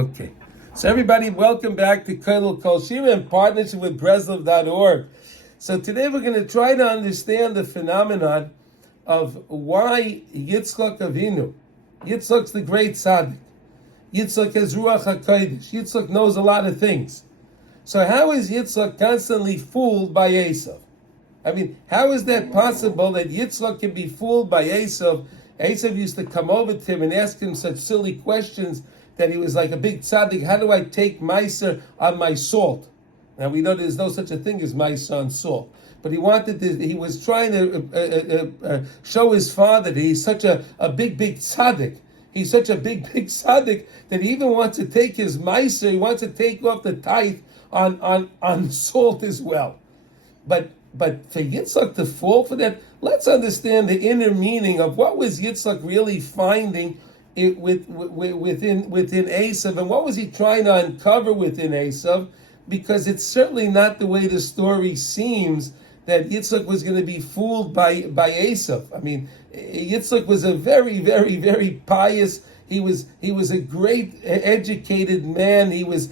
Okay. So everybody, welcome back to Kodel Kol Shira in partnership with Breslov.org. So today we're going to try to understand the phenomenon of why Yitzchok Avinu, Yitzchok's the great tzaddik. Yitzchok has Ruach HaKodesh. Yitzchok knows a lot of things. So how is Yitzchok constantly fooled by Esav? I mean, how is that possible that Yitzchok can be fooled by Esav? Esav used to come over to him and ask him such silly questions that he was like a big tzaddik. How do I take meiser on my salt? Now we know there's no such a thing as meiser on salt. But he wanted this, he was trying to show his father that he's such a big tzaddik. He's such a big tzaddik that he even wants to take his meiser, he wants to take off the tithe on salt as well. But for Yitzchok to fall for that, let's understand the inner meaning of what was Yitzchok really finding within Esav, and what was he trying to uncover within Esav? Because it's certainly not the way the story seems that Yitzchok was going to be fooled by Esav. I mean, Yitzchok was a very pious. He was a great educated man. He was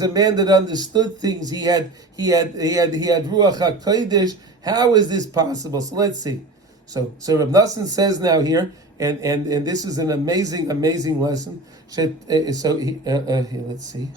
a man that understood things. He had Ruach HaKodesh. How is this possible? So let's see. So Reb Nossan says now here. And this is an amazing lesson. Here, let's see.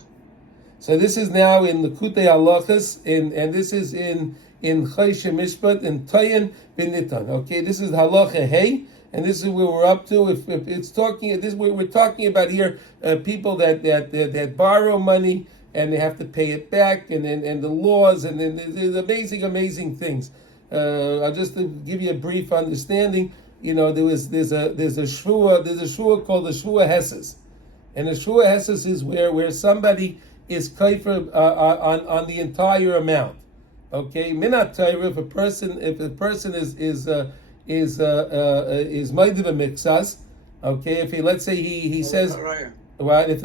So this is now in the Kutei Halachas, and this is in Choshe Mishpat and Toyin B'Nitan. Okay, this is Halacha Hey, and this is where we're up to. If it's talking, this we're talking about here, people that borrow money and they have to pay it back, and the laws, and then there's amazing things. I'll just give you a brief understanding. You know, there's a shvua called the shvua hesses, and the shvua hesses is where somebody is kaifer on the entire amount. Okay, minat Torah, if a person is meidav mixas. Okay, if he, let's say he says right, if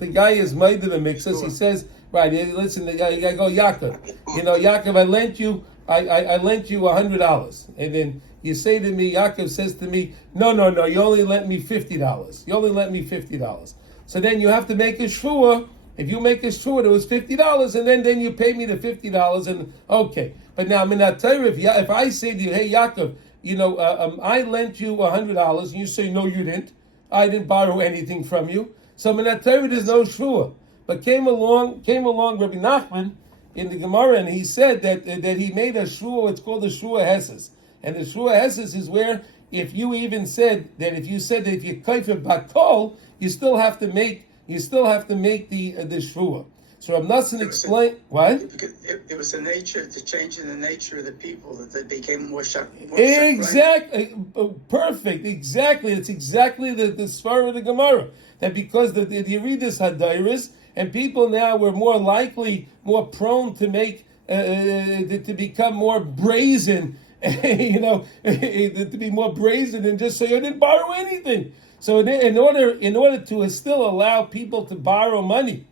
the guy is meidav mixas, he says right. Listen, the guy go Yaakov. You know, Yaakov, I lent you $100, and then you say to me, Yaakov says to me, no, you only lent me $50. You only lent me $50. So then you have to make a shvua. If you make a shvua, it was $50, and then you pay me the $50, and okay. But now, if I say to you, hey, Yaakov, you know, I lent you $100, and you say, no, you didn't. I didn't borrow anything from you. So there's no shvua. But came along Rabbi Nachman in the Gemara, and he said that he made a shvua. It's called the shvua hesses. And the shvua hesses is where if you said that if you kaifer bakol, you still have to make the shvua. So Reb Nossan explained what? Because it was the change in the nature of the people that they became more exactly perfect. Exactly, it's exactly the svara of the Gemara, that because the Yeridus Hadairis, and people now were more prone to make to become more brazen. You know, to be more brazen and just say I didn't borrow anything. So in order to still allow people to borrow money,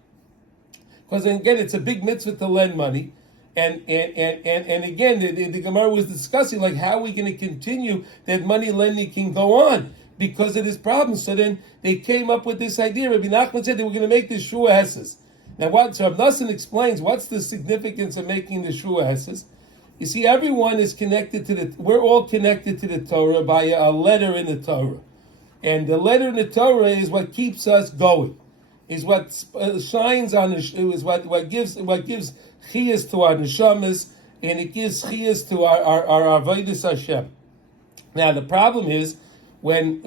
because again it's a big mitzvah to lend money, and again the Gemara was discussing like how are we going to continue that money lending can go on because of this problem. So then they came up with this idea. Rabbi Nachman said they were going to make this shvua hesses. Now so Reb Nossan explains what's the significance of making the shvua hesses. You see, everyone is connected we're all connected to the Torah by a letter in the Torah. And the letter in the Torah is what keeps us going. Is what shines on is what gives chiyas to our neshamas, and it gives chiyas to our avodas Hashem. Now the problem is when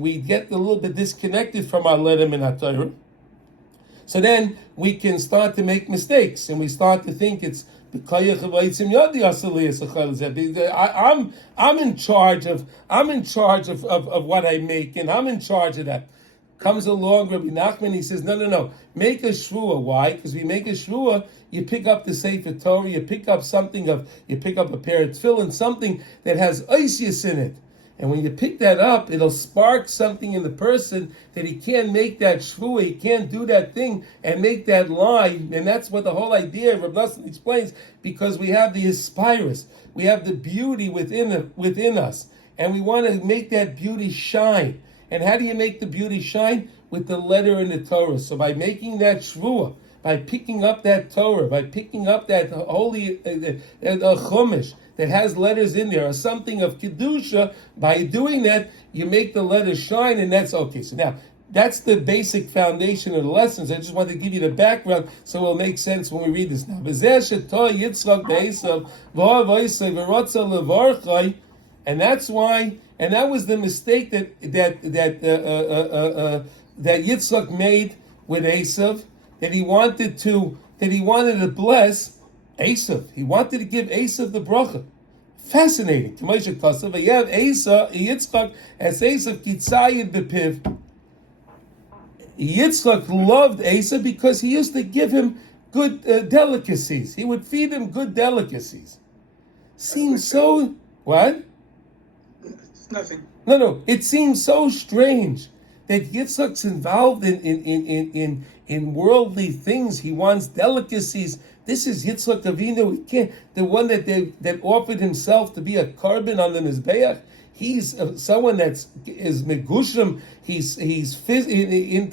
we get a little bit disconnected from our letter in our Torah, so then we can start to make mistakes, and we start to think it's I'm in charge of what I make, and I'm in charge of that. Comes along Rabbi Nachman, he says, no, make a shvua. Why? Because we make a shvua, you pick up the Sefer Torah, you pick up a pair of tefillin, something that has isis in it. And when you pick that up, it'll spark something in the person that he can't make that shvua, he can't do that thing and make that line. And that's what the whole idea of Reb Nossan explains, because we have the aspirus, we have the beauty within us, and we want to make that beauty shine. And how do you make the beauty shine? with the letter in the Torah. So by making that shvuah, by picking up that Torah, by picking up that holy chumash that has letters in there, or something of kedusha, by doing that, you make the letters shine, and that's okay. So now, that's the basic foundation of the lessons. I just wanted to give you the background so it'll make sense when we read this now. And that's why, and that was the mistake that Yitzchok made with Esav, that he wanted to bless Esav. He wanted to give Esav the bracha. Fascinating. You have Yitzchok as Esav kitzayid bepiv. Yitzchok loved Esav because he used to give him good delicacies. He would feed him good delicacies. Seems so... What? It's nothing. No. It seems so strange that Yitzchok's involved in worldly things. He wants delicacies. This is Yitzchok Avinu, the one that offered himself to be a carbon on the Mizbeach. He's someone is megushim. He's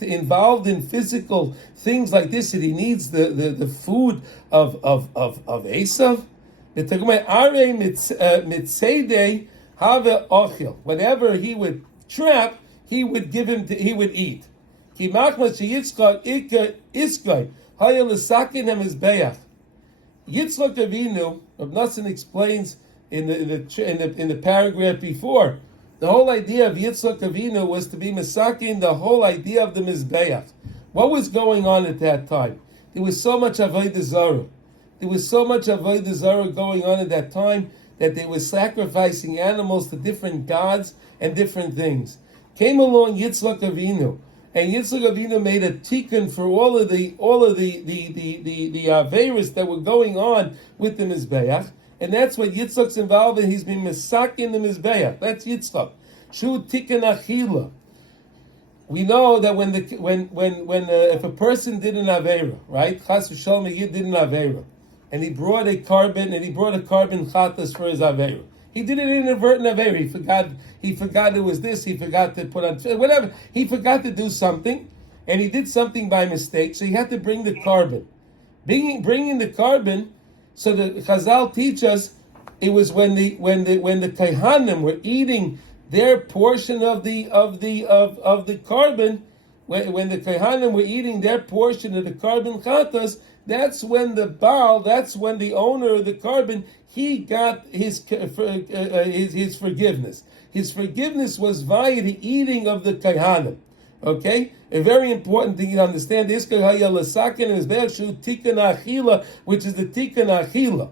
involved in physical things like this, that he needs the food of Esav. Whatever he would trap, he would give him. He would eat. Yitzchok Avinu, Reb Nossan explains in the paragraph before, the whole idea of Yitzchok Avinu was to be masakin, the whole idea of the Mizbeach. What was going on at that time? There was so much avodah zarah. There was so much avodah zarah going on at that time that they were sacrificing animals to different gods and different things. Came along Yitzchok Avinu, and Yitzchok Avinu made a tikkun for all of the averos that were going on with the Mizbeach, and that's what Yitzchok's involved in. He's been mesak in the Mizbeach. That's Yitzchok. Shu tikkun achila. We know that when if a person did an avera, right? Chas v'shalom, he did an avera, and he brought a carbon chatas for his avera. He did it in inadvertent avera. He forgot it was this. He forgot to put on whatever. He forgot to do something, and he did something by mistake. So he had to bring the carbon. Bringing the carbon. So the Chazal teach us it was when the Kohanim were eating their portion of the carbon. When the Kohanim were eating their portion of the carbon chatas, that's when the owner of the carbon, he got his forgiveness. His forgiveness was via the eating of the Kohanim. Okay? A very important thing to understand is tikkun achila, which is the tikkun achila.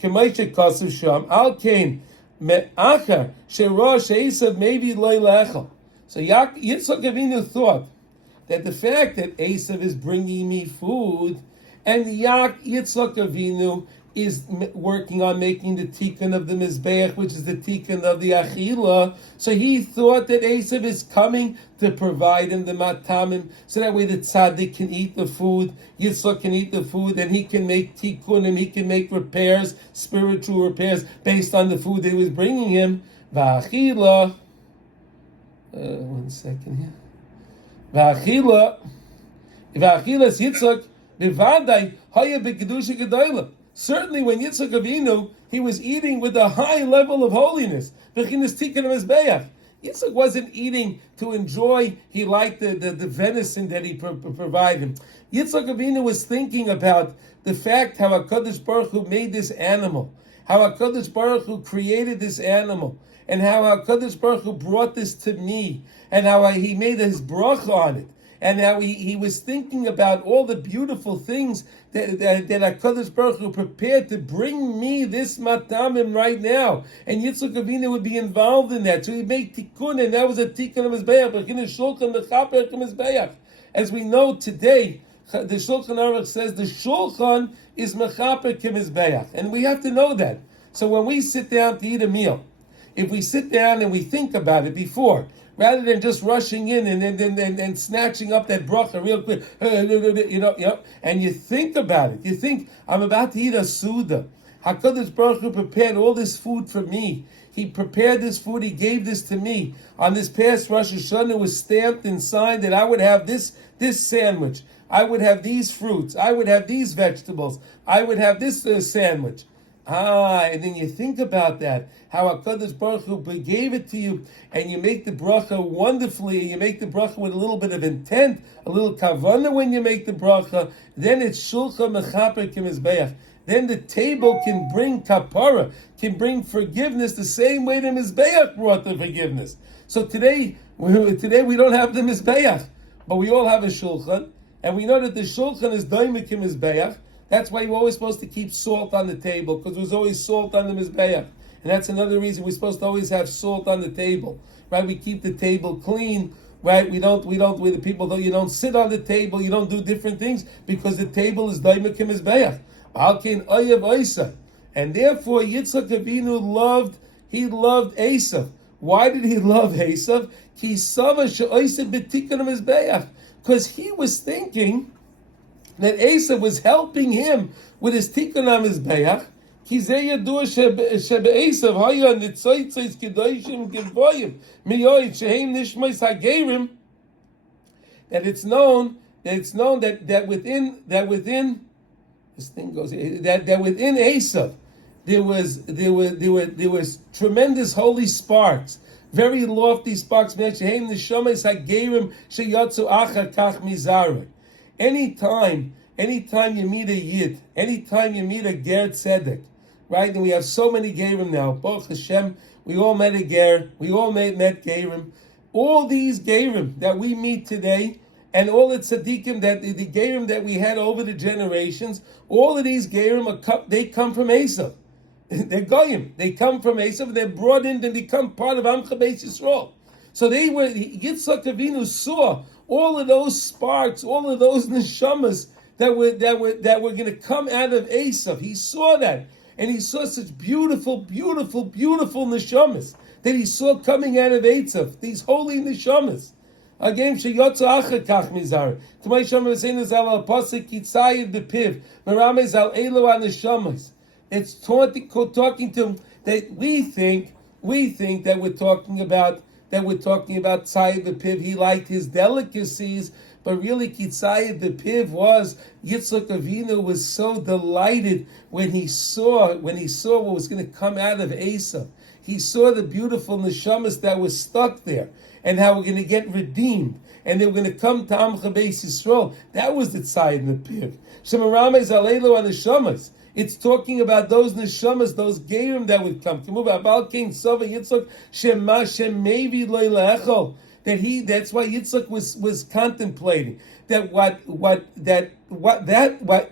K'maishe kasav sham al kain me'achar sherosh Esav maybe leilachal. So Yitzchok Avinu thought that the fact that Esav is bringing me food, and Yitzchok Avinu is working on making the tikkun of the Mizbeach, which is the tikkun of the Achila. So he thought that Esav is coming to provide him the matamim, so that way the tzaddik can eat the food, Yitzchok can eat the food, and he can make tikkun, and he can make repairs, spiritual repairs, based on the food that he was bringing him. V'achila, one second here. V'achila is Yitzchok, b'vadai haya b'kedusha gedolah. Certainly when Yitzchok Avinu, he was eating with a high level of holiness. Yitzchok wasn't eating to enjoy, he liked the venison that he provided him. Yitzchok Avinu was thinking about the fact how HaKadosh Baruch Hu made this animal, how HaKadosh Baruch Hu created this animal, and how HaKadosh Baruch Hu brought this to me, and how he made his bracha on it. And how he was thinking about all the beautiful things that HaKadosh Baruch Hu prepared to bring me this matamim right now. And Yitzchok Avinu would be involved in that. So he made tikkun, and that was a tikkun of Mizbeach. As we know today, the Shulchan Aruch says the Shulchan is mechaper k'Mizbeach. And we have to know that. So when we sit down to eat a meal, if we sit down and we think about it before, rather than just rushing in and snatching up that bracha real quick, and you think about it. You think, I'm about to eat a suda. HaKadosh Baruch Hu prepared all this food for me. He prepared this food. He gave this to me. On this past Rosh Hashanah, it was stamped and signed that I would have this sandwich. I would have these fruits. I would have these vegetables. I would have this sandwich. And then you think about that, how HaKadosh Baruch Hu gave it to you, and you make the bracha wonderfully, and you make the bracha with a little bit of intent, a little kavanah when you make the bracha, then it's shulcha mechaper kimizbeach. Then the table can bring kapara, can bring forgiveness the same way the Mizbeach brought the forgiveness. So today we don't have the Mizbeach, but we all have a shulchan, and we know that the shulchan is doimik Mizbeach. That's why you're always supposed to keep salt on the table, because there's always salt on the Mizbeach. And that's another reason we're supposed to always have salt on the table. Right? We keep the table clean. Right? We don't the people don't, you don't sit on the table, you don't do different things, because the table is doimik Mizbeach. And therefore Yitzchok Avinu loved Esav. Why did he love Esav? Because he was thinking that Esav was helping him with his tikkun hamizbeach. That it's known that within this thing goes that within Esav there was tremendous holy sparks, very lofty sparks. Anytime you meet a Yid, anytime you meet a Ger Tzedek, right? And we have so many Gerim now. Baruch Hashem, we all met a Ger, we all met Gerim. All these Gerim that we meet today, and all the tzaddikim the Gerim that we had over the generations, all of these Gerim they come from Esav. They're Goyim. They come from Esav. They're brought in to become part of Amcha Beis Yisrael. So Yitzchok Avinu saw all of those sparks, all of those neshamas that were going to come out of Esav. He saw that, and he saw such beautiful, beautiful, beautiful neshamas that he saw coming out of Esav. These holy neshamas. Again, sheyotzu achakach mizar. T'may shomer v'seinu zal al pasuk yitzayid bepiv. Meramez al elu neshamas. It's talking to that we think that we're talking about Tzayid B'Piv. He liked his delicacies, but really Tzayid B'Piv was Yitzchok Avinu was so delighted when he saw what was going to come out of Esav. He saw the beautiful neshamas that was stuck there, and how we're going to get redeemed, and they were going to come to Amcha Beis Yisrael. That was the Tzayid B'Piv. Shemaramez alelu on neshamas. It's talking about those neshamas, those gerim that would come. That's why Yitzchok was contemplating that what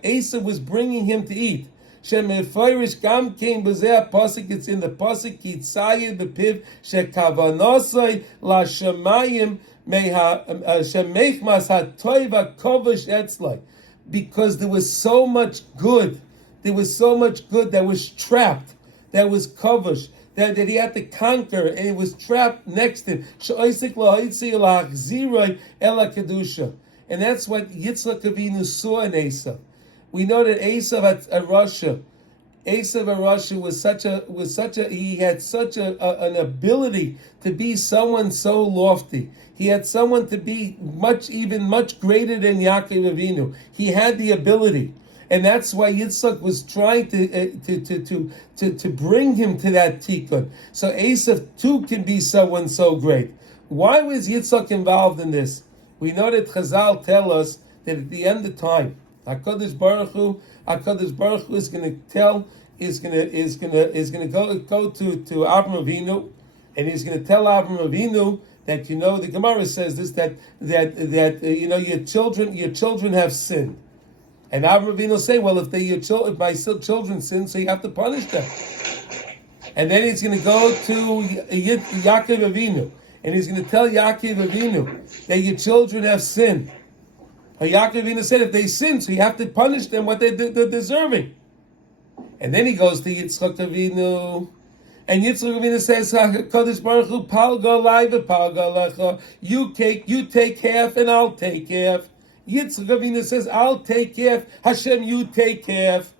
Esav was bringing him to eat. Shemefirish gam came b'zeh pasuk. It's in the pasuk Yitzayid b'piv shekavanosai la shemayim shemeichmas hatoiva kovish etzlai, because there was so much good. There was so much good that was trapped, that was kovish, that he had to conquer, and it was trapped next to him. And that's what Yitzchok Avinu saw in Esav. We know that Esav he had such an ability to be someone so lofty. He had someone to be much greater than Yaakov Avinu. He had the ability. And that's why Yitzchok was trying to bring him to that tikkun. So Esav too can be someone so great. Why was Yitzchok involved in this? We know that Chazal tell us that at the end of time, HaKadosh Baruch Hu is going to go to Avram Avinu, and he's going to tell Avram Avinu that the Gemara says this that your children have sinned. And Avram Avinu say, well, if my children sin, so you have to punish them. And then he's going to go to Yaakov Avinu, and he's going to tell Yaakov Avinu that your children have sinned. Yaakov Avinu said, if they sin, so you have to punish them what they're deserving. And then he goes to Yitzchok Avinu, and Yitzchok Avinu says, Kodesh Baruch Hu, Palga Lai v'Palga Lecha. You take half, and I'll take half. Yitzchok Avinu says, I'll take half. Hashem, you take half.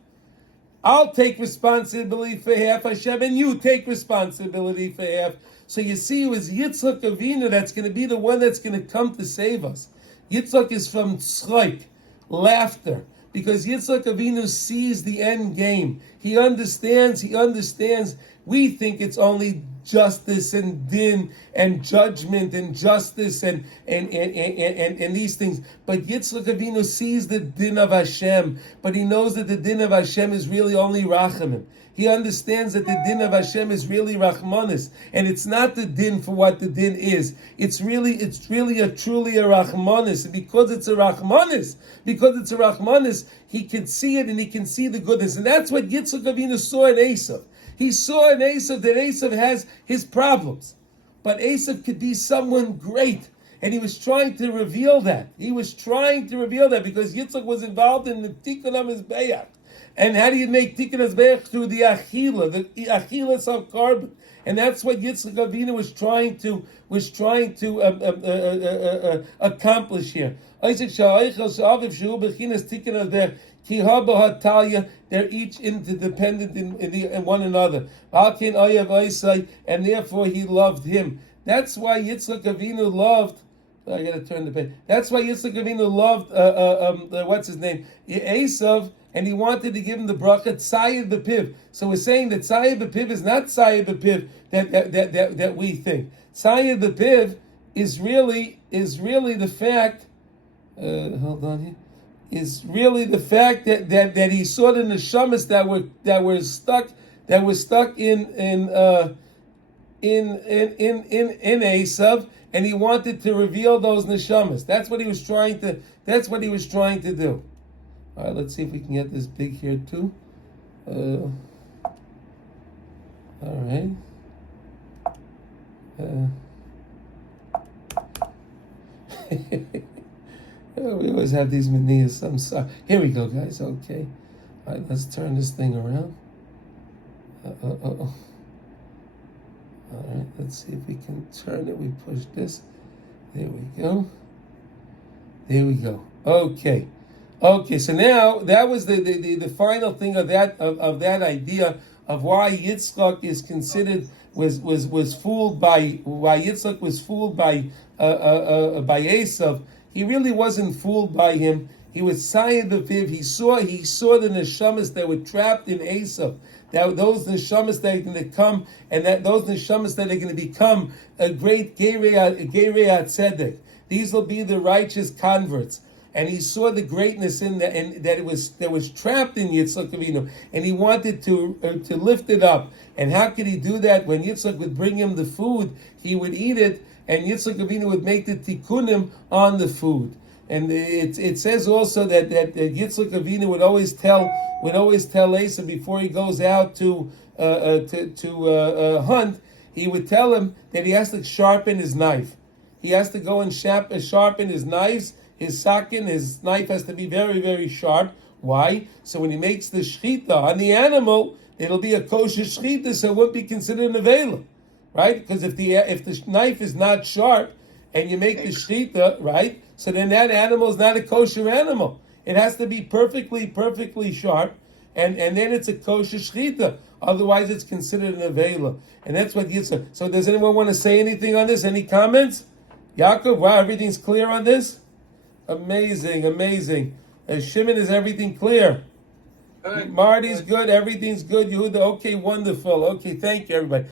I'll take responsibility for half, Hashem, and you take responsibility for half. So you see, it was Yitzchok Avinu that's going to be the one that's going to come to save us. Yitzchok is from tzchok, laughter, because Yitzchok Avinu sees the end game. He understands. We think it's only justice and din and judgment and justice and these things. But Yitzchok Avinu sees the din of Hashem, but he knows that the din of Hashem is really only rachamim. He understands that the din of Hashem is really rachmanis, and it's not the din for what the din is. It's truly a rachmanis, and because it's a rachmanis, he can see it and he can see the goodness, and that's what Yitzchok Avinu saw in Esav. He saw in Esav that Esav has his problems, but Esav could be someone great, and he was trying to reveal that. Because Yitzchok was involved in the tikkun of his bayach. And how do you make tikkun hazbeach? Through the achilas of carbon, and that's what Yitzchok Avinu was trying to accomplish here. They're each interdependent in one another, and therefore he loved him. That's why Yitzchok Avinu loved. I got to turn the page. That's why Yitzchok Avinu loved what's his name, Esav. And he wanted to give him the bracha Tzayid B'Piv. So we're saying that Tzayid B'Piv is not Tzayid B'Piv that we think. Tzayid B'Piv is really the fact. Hold on here. Is really the fact that he saw the neshamas that were stuck in Esav, and he wanted to reveal those neshamas. That's what he was trying to do. All right, let's see if we can get this big here too. All right. We always have these manias. I'm sorry. Here we go, guys. Okay. All right, let's turn this thing around. All right, let's see if we can turn it. We push this. There we go. Okay, so now that was the final thing of that idea of why Yitzchok is considered was fooled by Esav. He really wasn't fooled by him. He was Tzayid B'Piv. He saw the neshamas that were trapped in Esav. That those neshamas that are going to come, and that those neshamas that are going to become a great Gerei HaTzedek. These will be the righteous converts. And he saw the greatness in that, and that was trapped in Yitzchok Avinu, and he wanted to lift it up. And how could he do that? When Yitzchok would bring him the food, he would eat it, and Yitzchok Avinu would make the tikkunim on the food. And it says also that Yitzchok Avinu would always tell Esav before he goes out to hunt. He would tell him that he has to sharpen his knife. He has to go and sharpen his knives. His sakin, his knife has to be very, very sharp. Why? So when he makes the shechita on the animal, it'll be a kosher shechita, so it won't be considered an avela, right? Because if the knife is not sharp and you make the shechita, right, so then that animal is not a kosher animal. It has to be perfectly sharp, and then it's a kosher shechita. Otherwise, it's considered an avela, and that's what Yitzchak. So does anyone want to say anything on this? Any comments? Yaakov, wow, everything's clear on this? Amazing. Shimon, is everything clear? Good. Marty's good. Everything's good. Yehuda, okay, wonderful. Okay, thank you, everybody.